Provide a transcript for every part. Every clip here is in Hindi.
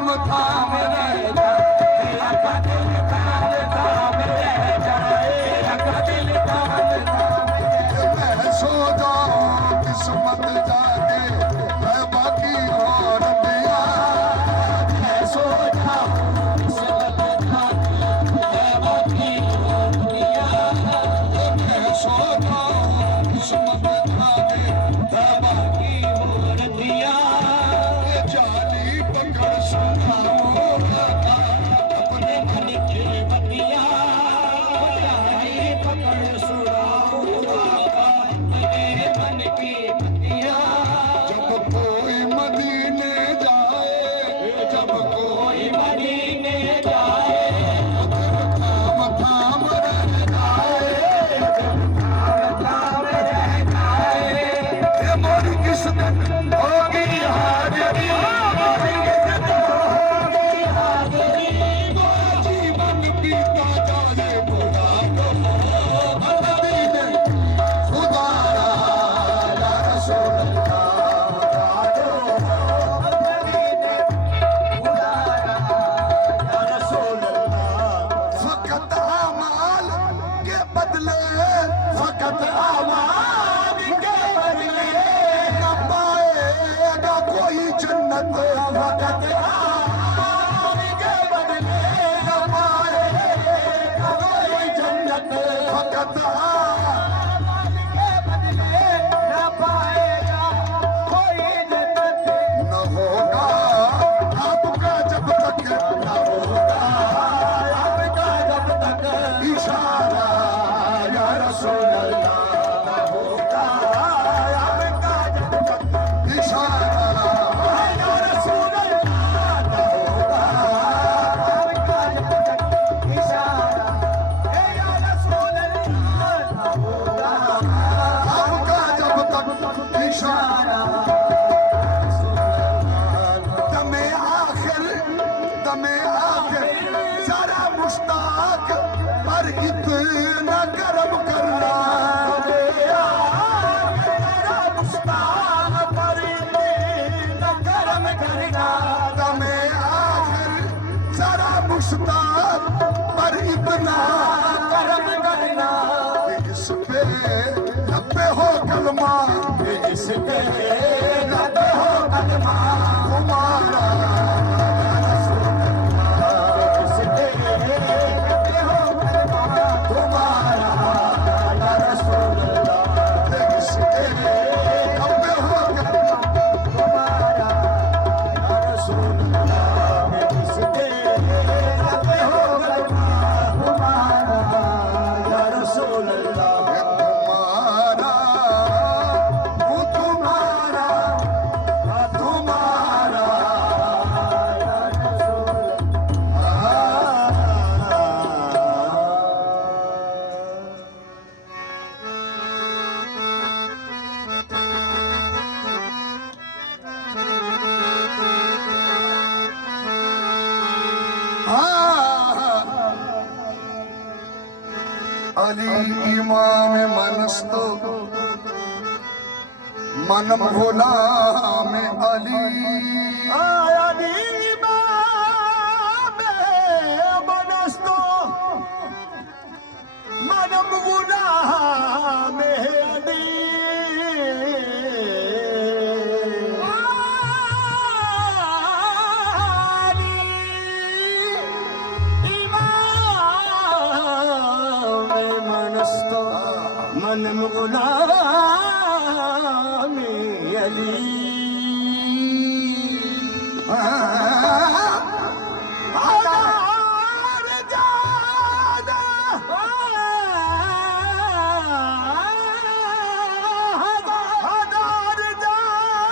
थाम थाम रह जाए, तेरा का दिल थाम थाम रह जाए, तेरा का दिल थाम थाम रह मैं सो जाऊं किस्मत जागे, मैं बाकी और दिया। मैं सो जाऊं किस्मत जागे, मैं बाकी और दिया। मैं सो जाऊं किस्मत जागे, मैं बाकी और दिया। जाली पकड़ सुनाऊं अपने मन की बतिया, जाली पकड़ सुनाऊंगा अपने मन की बतिया। जब कोई मदीने जाए, जब कोई कोई मदीने जाए, थाम थाम रह जाए, थाम रह जाए। ये मोरी किस्मत होगी हाजरी, हमारी इज्जत होगी हाज़िरी, जीवन बीता जाए बुरा तो मदीने खुदा या रसूल फकत आमाल के बदले, फकत आमाल के बदले न पाएगा कोई जन्नत, फकत आमाल के बदले न पाएगा कोई जन्नत, फकत आमाल के बदले न पाएगा कोई जन्नत। न होगा आपका जब तक, न होगा आपका जब तक इशारा या रसूल अल्लाह, न होगा आपका जब तक इशारा या रसूल अल्लाह न होगा, आपका जब तक इशारा है या रसूल अल्लाह न होगा, आपका जब तक इशारा। दमे आखिर जरा मुश्ताक पर इतना करम करना, तेरा मुस्तान पर इतना करम करना। दमे आखिर जरा मुश्ताक पर इतना करम करना। इस पे रब्बे हो कलमा, जिस पे लगे हो कलमा, तुम्हारा जिस पे लगे हो कलमा, तुम्हारा या रसूल अल्लाह, इस पे रब्बे हो कलमा, तुम्हारा या रसूल अल्लाह। जिस पे लगे हो कलमा, तुम्हारा या रसूल अल्लाह। तुम्हारा वो तुम्हारा तुम्हारा अली इमाम मनस्तो मनम गुलाम अली, अली इमाम मनस्तो मनम गुलाम अली। इमाम मनस्तो मनम गुलाम अली। आदार जादा, आदार जाद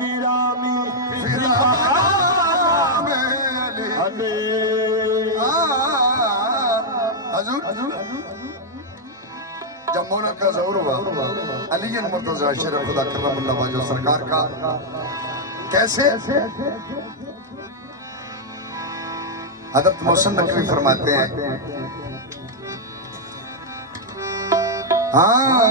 गिरामी फिराम अली। हजूर जब मौला का ज़हूर हुआ अली मुर्तज़ा शेर खुदा करमुल्लाह वजह सरकार का कैसे हज़रत मोहसिन नकवी फरमाते हैं, हाँ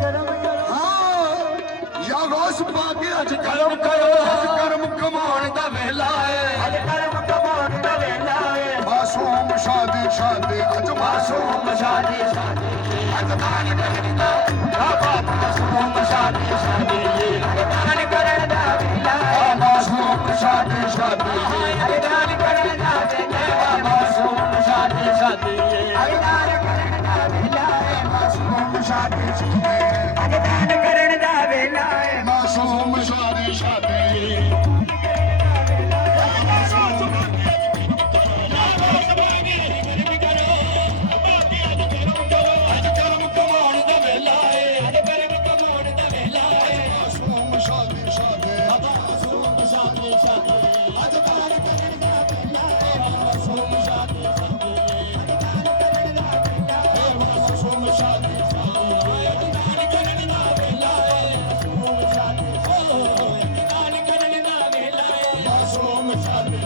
ਕਰਮ ਕਰੋ ਹਾਂ ਯਾ ਗੌਸ ਪਾ ਕੇ ਅੱਜ ਕਰਮ ਕਰੋ ਅੱਜ ਕਰਮ ਕਮਾਉਣ ਦਾ ਵੇਲਾ ਏ ਅੱਜ ਕਰਮ ਕਮਾਉਣ ਦਾ ਵੇਲਾ ਏ ਮਾਸੂਮ ਸ਼ਾਦੀ ਸ਼ਾਦੀ ਅੱਜ ਮਾਸੂਮ ਸ਼ਾਦੀ ਸ਼ਾਦੀ ਅੱਜ ਦਾਨ ਕਰਨ ਦਾ ਬਾਬਾ ਮਾਸੂਮ ਸ਼ਾਦੀ ਸ਼ਾਦੀ ਦਾਨ ਕਰਨ ਦਾ ਵੇਲਾ ਏ ਮਾਸੂਮ ਸ਼ਾਦੀ ਸ਼ਾਦੀ ਦਾਨ ਕਰਨ ਦਾ ਵੇਲਾ ਏ ਮਾਸੂਮ ਸ਼ਾਦੀ ਸ਼ਾਦੀ ਦਾਨ ਕਰਨ ਦਾ ਵੇਲਾ ਏ ਮਾਸੂਮ ਸ਼ਾਦੀ ਸ਼ਾਦੀ ਦਾਨ ਕਰਨ ਦਾ ਵੇਲਾ ਏ ਮਾਸੂਮ ਸ਼ਾਦੀ ਸ਼ਾਦੀ ਅੱਜ ਕਰਮ ਕਮਾਉਣ ਦਾ ਵੇਲਾ ਏ ਕਰਮ ਕਮਾਉਣ ਦਾ ਵੇਲਾ ਏ ਮਾਸੂਮ ਸ਼ਾਦੀ ਸ਼ਾਦੀ ਮਾਸੂਮ ਸ਼ਾਦੀ ਸ਼ਾਦੀ ਅੱਜ ਦਾਨ ਕਰਨ ਦਾ ਵੇਲਾ ਏ ਮਾਸੂਮ ਸ਼ਾਦੀ ਸ਼ਾਦੀ ਦਾਨ ਕਰਨ ਦਾ ਵੇਲਾ ਏ ਮਾਸੂਮ ਸ਼ਾਦੀ ਸ਼ਾਦੀ ਦਾਨ ਕਰਨ ਦਾ ਵੇਲਾ ਏ ਮਾਸੂਮ ਸ਼ਾਦੀ ਦਾਨ ਕਰਨ ਦਾ ਵੇਲਾ ਏ ਮਾਸੂਮ ਸ਼ਾਦੀ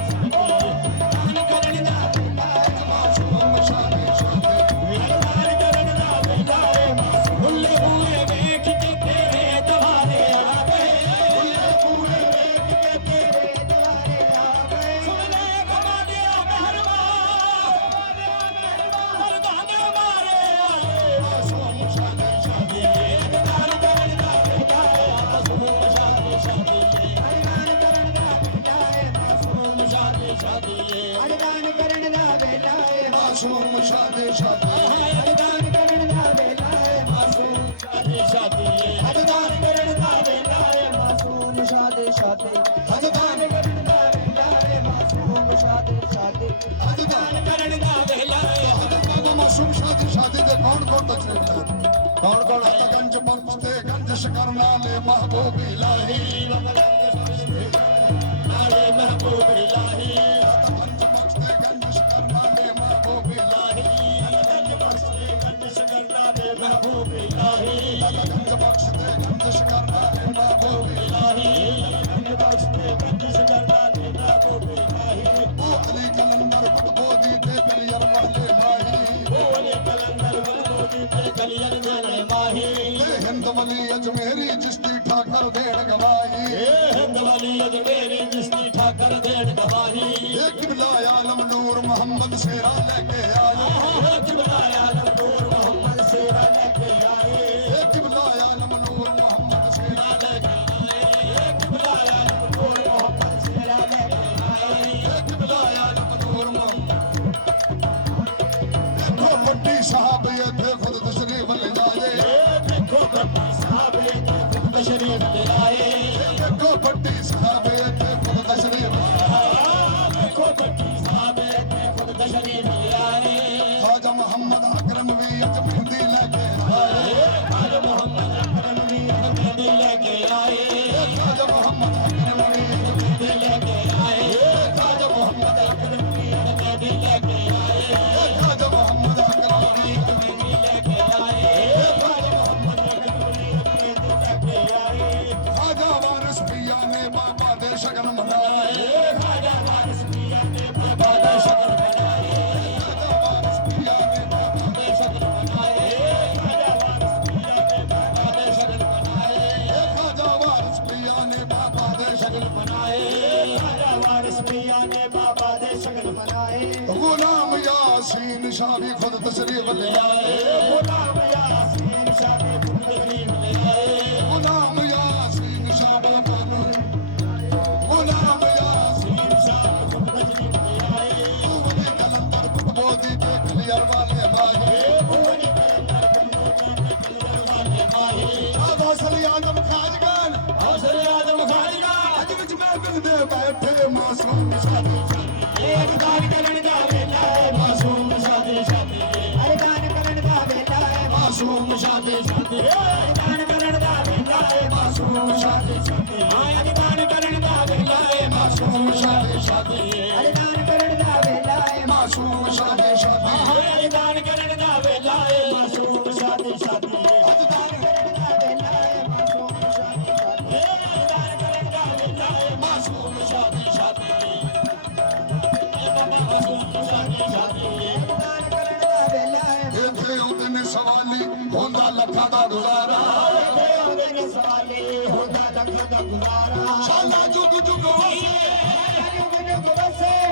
ਦਾਨ ਕਰਨ ਦਾ ਵੇਲਾ ਏ ਮਾਸੂਮ ਸ਼ਾਦੀ ਸ਼ਾਦੀ ਦਾਨ ਕਰਨ ਦਾ ਵੇਲਾ ਏ ਬੁੱਲੇ ਬੂਏ ਵੇਖ ਕੇ ਤੇਰੇ ਦੁਆਰੇ ਆ ਗਏ ਬੁੱਲੇ ਬੂਏ ਵੇਖ ਕੇ ਤੇਰੇ ਦੁਆਰੇ ਆ ਗਏ ਸੁਣੇ ਕਮਾਦਿਆ ਮਹਿਰਮਾ ਮਰਦਾਨੇ ਮਾਰੇ ਆਏ ਮਾਸੂਮ ਸ਼ਾਦੀ ਸ਼ਾਦੀ ਦਾਨ ਕਰਨ ਦਾ ਵੇਲਾ ਏ ਮਾਸੂਮ ਸ਼ਾਦੀ ਸ਼ਾਦੀ ਦਾਨ ਕਰਨ ਦਾ ਵੇਲਾ ਏ ਮਾਸੂਮ ਸ਼ਾਦੀ ਸ਼ਾਦੀ ਦਾਨ ਕਰਨ ਦਾ ਵੇਲਾ ਏ ਮਾਸੂਮ ਸ਼ਾਦੀ ਸ਼ਾਦੀ ਦਾਨ ਕਰਨ ਦਾ ਵੇਲਾ ਏ ਮਾਸੂਮ ਸ਼ਾਦੀ ਸ਼ਾਦੀ ਦਾਨ ਕਰਨ ਦਾ ਵੇਲਾ ਏ ਮਾਸੂਮ ਸ਼ਾਦੀ ਸ਼ਾਦੀ ਦਾਨ ਕਰਨ ਦਾ ਵੇਲਾ ਏ ਮਾਸੂਮ ਸ਼ਾਦੀ ਸ਼ਾਦੀ ਦਾਨ ਕਰਨ ਦਾ ਵੇਲਾ ਏ ਮਾਸੂਮ ਸ਼ਾਦੀ ਸ਼ਾਦੀ ਦੇ ਕੌਣ ਕੌਣ ਤਕਲੀਫ ਹੈ ਕੌਣ ਕੌਣ ਆਇਆ ਗੰਜ ਬਖਸ਼ ਤੇ ਗੰਜਿਸ਼ ਕਰਨ ਵਾਲੇ ਮਹਿਬੂਬ ਇਲਾਹੀ ਨਾਲੇ ਮਹਿਬੂਬ ਇਲਾਹੀ ਗੰਜ ਬਖਸ਼ ਤੇ ਗੰਜਿਸ਼ ਕਰਨ ਵਾਲੇ ਮਹਿਬੂਬ ਇਲਾਹੀ ਗੰਜ ਬਖਸ਼ ਦੇ ਗੰਜ ਕਰਨਾ ਦੇ ਮਹਿਬੂਬ ਇਲਾਹੀ ਗੰਜ ਬਖਸ਼ ਤੇ ਗੰਜਿਸ਼ ਕਰਨ ਵਾਲੇ ਮਹਿਬੂਬ ਇਲਾਹੀ ਗੰਜ ਬਖਸ਼ ਦੇ ਗੰਜ ਕਰਨਾ ਦੇ ਮਹਿਬੂਬ ਇਲਾਹੀ ਅਲੀ ਕਲੰਦਰ ਬੋਦੀ ਤੇ ਕਲੀਅਰ ਵਾਲੇ ਮਾਹੀ ਬੋਲੇ ਕਲੰਦਰ ਬੋਦੀ ਤੇ ਕਲੀਅਰ ਵਾਲੇ ਮਾਹੀ ਤੇ ਹਿੰਦ ਵਲੀ ਅਜਮੇਰੀ ਚਿਸ਼ਤੀ ਠਾਕਰ ਦੇਣ ਗਵਾਹੀ ਹਿੰਦ ਵਾਲੀ ਅਜਮੇਰੀ ਜਿਸਦੀ ਠਾਕਰ ਦੇਣ ਗਵਾਹੀ ਇਹ ਕਿਬਲਾ ਆਲਮ ਨੂਰ ਮੁਹੰਮਦ ਸ਼ੇਰਾ ਲੈ ਕੇ ਆਏ ਕਿਬਲਾਇਆ ਨੂਰ ਮੁਹੰਮਦ ਸੇਰਾ ਲੈ ਕੇ ਆਏ ਇਹ ਕਿਬਲਾ ਆਲਮ ਨੂਰ ਮੁਹੰਮਦ ਸ਼ੇਰਾ ਲੈ ਕੇ ਕਿਬਲਾਇਆ ਨੂਰ ਮੁਹੰਮਦ ਸੇਰਾ ਲੈ ਕੇ ਆਏ ਇਹ ਕਿਬਲਾ ਆਲਮ ਨੂਰ ਮੁਹੰਮਦ ਦੇਖੋ ਵੱਡੀ ਸਾਹਬ ਇੱਥੇ ਖੁਦ ਤਸ਼ਰੀਫ ਲੈ ਜਾਏ ਦੇਖੋ ਬੱਬੀ ਸਾਹਿਬ ਇਹ ਤਸ਼ਰੀਫ ਲੈ ਆਏ ਦੇਖੋ ਵੱਡੀ ਸਾਹਬ ਇੱਥੇ ਖੁਦ ਤਸ਼ਰੀਫ ਦੇਖੋ ਬੱਬੀ ਸਾਹਿਬ ਇਹ ਖੁਦ ਤਸ਼ਰੀਫ ਲੈ ਆਏ ਖਾਜਾ ਮੁਹੰਮਦ ਅਕਰਮ ਵੀ ਅੱਜ ਮਹਿੰਦੀ ਲੈ ਕੇ ਆਏ ਖਾਜਾ ਮੁਹੰਮਦ ਅਕਰਮ ਵੀ ਮਹਿੰਦੀ ਲੈ ਕੇ ਆਏ ਖਾਜਾ ਮੁਹੰਮਦ ਅਕਰਮ ਵੀ ਮਹਿੰਦੀ ਲੈ ਕੇ ਆਏ ਖਾਜਾ ਮੁਹੰਮਦ ਅਕਰਮ ਵੀ ਮਹਿੰਦੀ ਲੈ ਕੇ ਆਏ ਖਾਜਾ ਮੁਹੰਮਦ ਅਕਰਮ ਵੀ ਮਹਿੰਦੀ ਲੈ ਕੇ ਆਏ ਖਾਜਾ ਮੁਹੰਮਦ ਅਕਰਮ ਵੀ ਮਹਿੰਦੀ ਲੈ ਕੇ ਆਏ ਖਾਜਾ ਵਾਰਿਸ ਪਿਆ ਨੇ ਬਾਬਾ ਦੇ ਸ਼ਗਨ ਮਨਾਏ ਖਾਜਾ ਵਾਰਿਸ ਪੀਆ ਨੇ ਬਾਬਾ ਦਾ ਸ਼ਗਨ ਬਣਾਏ ਖਾਜਾ ਵਾਰਿਸ ਪਿਆ ਨੇ ਬਾਬਾ ਦੇ ਸ਼ਗਨ ਬਣਾਏ ਖਾਜਾ ਵਾਰਿਸ ਪੀਆ ਨੇ ਬਾਬਾ ਦੇ ਸ਼ਗਨ ਬਣਾਏ ਖਾਜਾ ਵਾਰਿਸ ਪਿਆ ਨੇ ਬਾਬਾ ਦੇ ਸ਼ਗਨ ਬਣਾਏ ਖਾਜਾ ਵਾਰਿਸ ਪੀਆ ਨੇ ਬਾਬਾ ਦੇ ਸ਼ਗਨ ਬਣਾਏ ਗੁਲਾਮ ਯਾਸੀਨ ਸ਼ਾਹ ਵੀ ਖੁਦ ਤਸ਼ਰੀਫ ਲੈ ਆਏ ਗੁਲਾਮ ਯਾਸੀਨ ਸ਼ਾਹ ਵੀ ਖੁਦ ਤਸ਼ਰੀਫ ਲੈ ਆਏ ਗੁਲਾਮ ਯਾਸੀਨ ਸ਼ਾਹ ਵੀ ਗੁਲਾਮ ਯਾਸੀਨ ਸ਼ਾਹ ਵੀ ਖੁਦ ਤਸ਼ਰੀਫ ਲੈ ਆਏ ਵਲੀ ਕਲੰਦਰ ਬੋਦੀ ਤੇ ਕਲੀਅਰ ਵਾਲੇ ਮਾਹੀ ਆਵਾਸਲੀ ਆਦਮ ਖਾਜਗਾਨ ਹੌਸਲੇ ਆਦਮ ਖਾਲਿਗਾ ਅੱਜ ਵਿੱਚ ਮਹਿਫਿਲ ਦੇ ਬੈਠੇ ਮਾਸੂਮ ਸ਼ਾਦੀ ਇਹ ਦਾਨ ਕਰਨ ਦਾ ਵੇਲਾ ਹੈ ਮਾਸੂਮ ਸ਼ਾਦੀ ਸ਼ਾਦੀ ਅਰੇ ਦਾਨ ਕਰਨ ਦਾ ਵੇਲਾ ਹੈ ਮਾਸੂਮ ਸ਼ਾਦੀ ਸ਼ਾਦੀ ਦਾਨ ਕਰਨ ਦਾ ਵੇਲਾ ਹੈ ਮਾਸੂਮ ਸ਼ਾਦੀ ਸ਼ਾਦੀ ਆਇਆ ਦਾਨ ਕਰਨ ਦਾ ਵੇਲਾ ਹੈ ਮਾਸੂਮ ਸ਼ਾਦੀ ਸ਼ਾਦੀ ਅਰੇ ਦਾਨ ਕਰਨ ਦਾ ਵੇਲਾ ਹੈ ਮਾਸੂਮ ਸ਼ਾਦੀ ਸ਼ਾਦੀ ਅਰੇ ਦਾਨ ਕਰਨ ਦਾ ਵੇਲਾ ਹੈ ਮਾਸੂਮ ਸ਼ਾਦੀ ਸ਼ਾਦੀ ਅੱਜ ਦਾਨ ਕਰਨ ਦਾ ਵੇਲਾ ਹੈ ਮਾਸੂਮ ਸ਼ਾਦੀ ਸ਼ਾਦੀ ਦਾਨ ਕਰਨ ਦਾ ਵੇਲਾ ਹੈ ਮਾਸੂਮ ਸ਼ਾਦੀ ਸ਼ਾਦੀ ਇੱਥੇ ਉਹਦੇ ਨੇ ਸਵਾਲੀ ਹੁੰਦਾ ਲੱਖਾਂ ਦਾ ਗੁਜ਼ਾਰਾ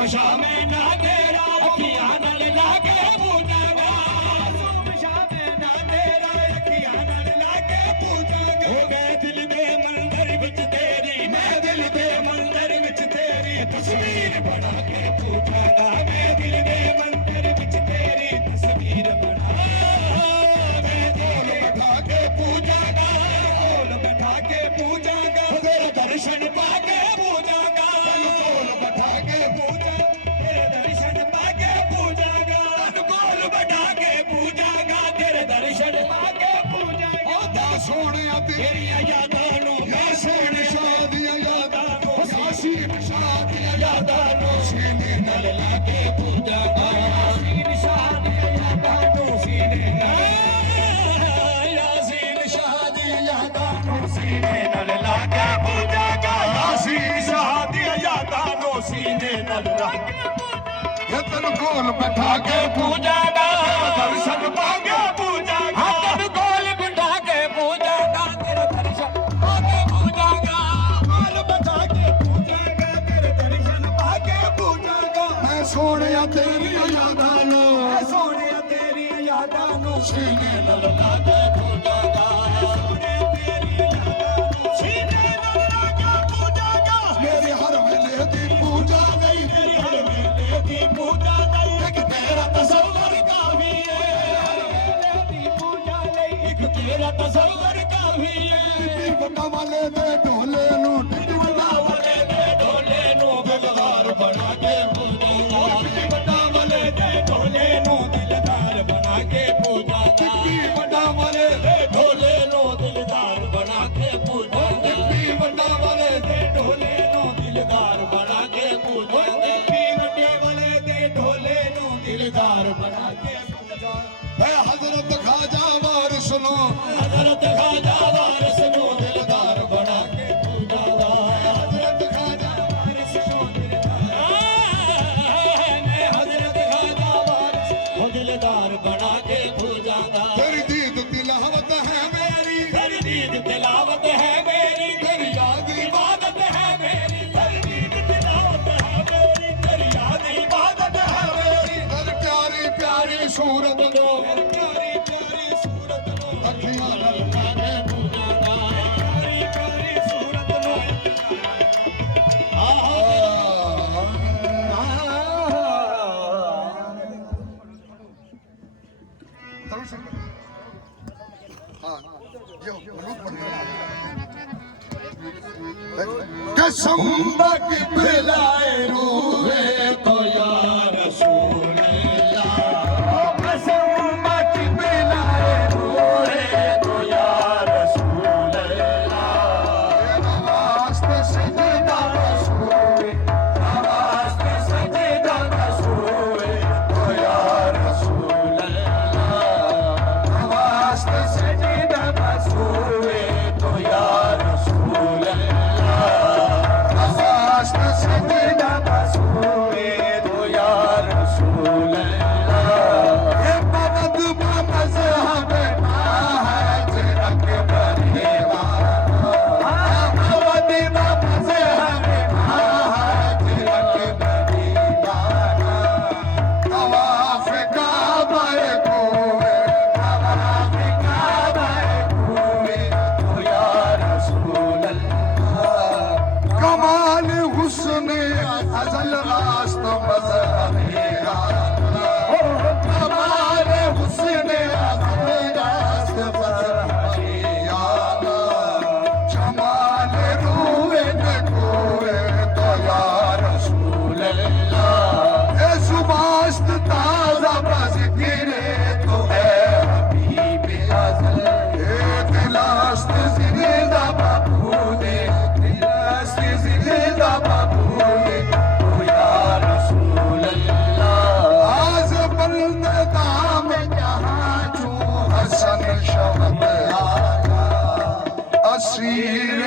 मासूम शाम ना तेरा अखियां नाल लागे पूजागा मासूम शाम ना तेरा अखियां नाल लागे पूजागा हो गए दिल दे मंदिर विच तेरी मैं दिल दे मंदिर विच तेरी तस्वीर बना के पूजागा मैं दिल दे मंदिर विच तेरी तस्वीर बना मैं ढोल बैठा के पूजागा ढोल बैठा के पूजागा तेरा दर्शन पाके पूजागा ढोल बैठा के पूजा तेरे दर्शन पाके पूजागा ढोल बैठा के पूजागा तेरे दर्शन पाके पूजागा ओ सोने तेरी यादां नूं मैं सोने शादियां यादां नूं यासीन शादियां यादां नूं सीने नाल लाके पूजागा यासीन शादियां यादां नूं सीने नाल यासीन शादियां यादां नूं सीने नाल लाके पूजागा यासीन शादियां यादां नूं सीने नाल लाके ये तेन कोल बैठा के पूजागा दर्शन पाके पूजागा तेरे कोल बिठा के पूजागा तेरे दर्शन पाके पूजागा कोल बिठा के पूजागा तेरे दर्शन पाके पूजागा मैं सोने तेरी यादां नूं मैं सोने तेरी यादां नूं सीने नाल लाके पूजागा सोने तेरी यादां नूं सीने नाल लाके पूजागा मेरी हर वेले दी पूजा नहीं तेरी हर वेले दी पूजा नहीं एक तेरा तसव्वुर काफी है हर वेले दी पूजा नहीं एक तेरा तसव्वुर काफी है बड़ा वाले दे ढोले नूं बड़ा वाले दे ढोले नूं दिलदार बना के पूजा बड़ा वाले दे ढोले नूं दिलदार बना के पूजा बड़ा वाले दे ढोले नूं दिलदार बना के पूजा बड़ा वाले दे ढोले नूं दिलदार बना के पूजा बड़े वाले दे ढोले नूं दिलदार बना के पूजा है हजरत खाजा वारिस सुनो हजरत खाजा वारिस नूं दिलदार बना के पूजा हजरत खाजा वारिस नूं दिलदार मैं हजरत खाजा वारिस वो दिलदार बना के पूजा तेरी दीद तिलावत है मेरी तेरी दीद तिलावत है मेरी तेरी याद इबादत है मेरी तेरी दीद तिलावत है मेरी तेरी याद इबादत है मेरी तेरी प्यारी प्यारी सूरत नो मेरी प्यारी प्यारी सूरत नो अखियां नाल लागे पूजा प्यारी प्यारी सूरत नो कसम की पिलाए रूहे तो या रसूल कसम की पिलाए रूहे तो या रसूल वास्ते सजदा रसूल वास्ते सजदा रसूल तो या रसूल वास्ते सजदा रसूल तो या रसूल वास्ते सजदा रसूल तो या रसूल ये मदद मज़हब महज अकबर मदद मज़हब महज अकबर तवाफ काबा कोए तवाफ काबा कोए तो या रसूल कमाल हुस्न अज़ल रास्त मज़हब कमाल हुस्न अज़ल रास्त मज़हब जमाल रूए न कोए तो या रसूल ए सुबास्त ताज़ा बस गिरे तो है हबीब अज़ल ए दिलास्त ज़िंदा बबूले दिलास्त ज़िंदा बबूले तो या रसूल आज बंद दाम जहां जो हसन शहद आया असीर